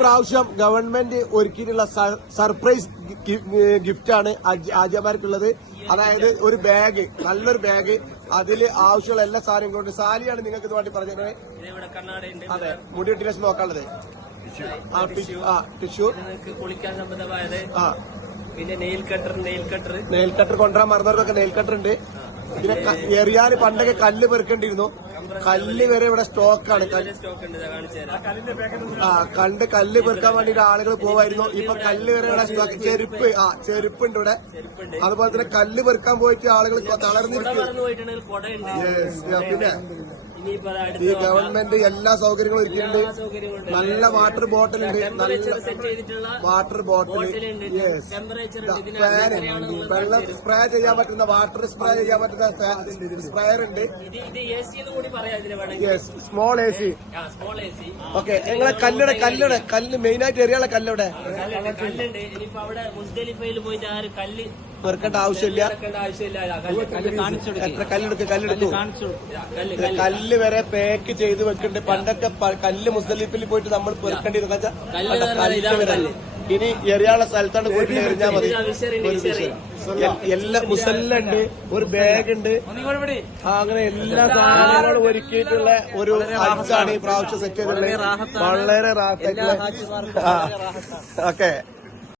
പ്രാവശ്യം government ഒരുക്കിയിട്ടുള്ള surprise ഗിഫ്റ്റാണ് ആജിമാർക്കുള്ളത്. അതായത് ഒരു ബാഗ്, നല്ലൊരു ബാഗ്, അതിൽ ആവശ്യമുള്ള എല്ലാ സാധനങ്ങളും. സാലിയാണ് നിങ്ങൾക്ക് ഇത് വേണ്ടി പറഞ്ഞത്. അതെ, മുടി വെട്ടി ലക്ഷം നോക്കാനുള്ളത്. ടിഷ്യൂ, കുളിക്കാൻ സംബന്ധമായത്, പിന്നെ നെയിൽ കട്ടർ കൊണ്ടുവരാൻ മറന്നവർക്കൊക്കെ നെയിൽ കട്ടർ ഉണ്ട്. പിന്നെ എറിയാൻ പണ്ടൊക്കെ കല്ല് പെറുക്കേണ്ടിയിരുന്നു. കല്ല് വരെ ഇവിടെ സ്റ്റോക്കാണ്. കല്ല് പെറുക്കാൻ വേണ്ടിട്ട് ആളുകൾ പോവായിരുന്നു. ഇപ്പൊ കല്ല് വരെ ഇവിടെ സ്റ്റോക്ക്. ചെരുപ്പുണ്ട് ഇവിടെ. അതുപോലെ തന്നെ കല്ല് പെറുക്കാൻ പോയിട്ട് ആളുകൾ തളർന്നിരിക്കും. പിന്നെ ഈ ഗവൺമെന്റ് എല്ലാ സൗകര്യങ്ങളും ഒരുക്കിയിട്ടുണ്ട്. നല്ല വാട്ടർ ബോട്ടിൽ ഉണ്ട്. നല്ല വാട്ടർ ബോട്ടിൽ, ഫാന്, വെള്ളം സ്പ്രേ ചെയ്യാൻ പറ്റുന്ന, വാട്ടർ സ്പ്രേ ചെയ്യാൻ പറ്റുന്ന സ്പ്രേയർ ഉണ്ട്. Yes, small AC. ഓക്കെ, നിങ്ങളെ കല്ല് മെയിനായിട്ട് എറിയാനുള്ള കല്ലിവിടെ പെറുക്കേണ്ട ആവശ്യമില്ല. എത്ര കല്ലെടുത്തു കല്ല് വരെ പാക്ക് ചെയ്ത് വെക്കുന്നുണ്ട്. പണ്ടൊക്കെ കല്ല് മുസ്ദലിഫിൽ പോയിട്ട് നമ്മൾ പെറുക്കേണ്ടിരുന്ന കല്ല് വരെ ഇനി എറിയാനുള്ള സ്ഥലത്താണ് പോയിട്ട് എറിഞ്ഞാൽ മതി. എല്ലാ മുസല്ലുണ്ട്, ഒരു ബാഗ് ഉണ്ട്, അങ്ങനെ എല്ലാ സാധനങ്ങളും ഒരുക്കിയിട്ടുള്ള ഒരു ഹജ്ജാണ് ഈ പ്രാവശ്യം സെറ്റ് ചെയ്തിട്ടുള്ളത്. വളരെ റാഹത്തായിട്ടുള്ള. ഓക്കെ.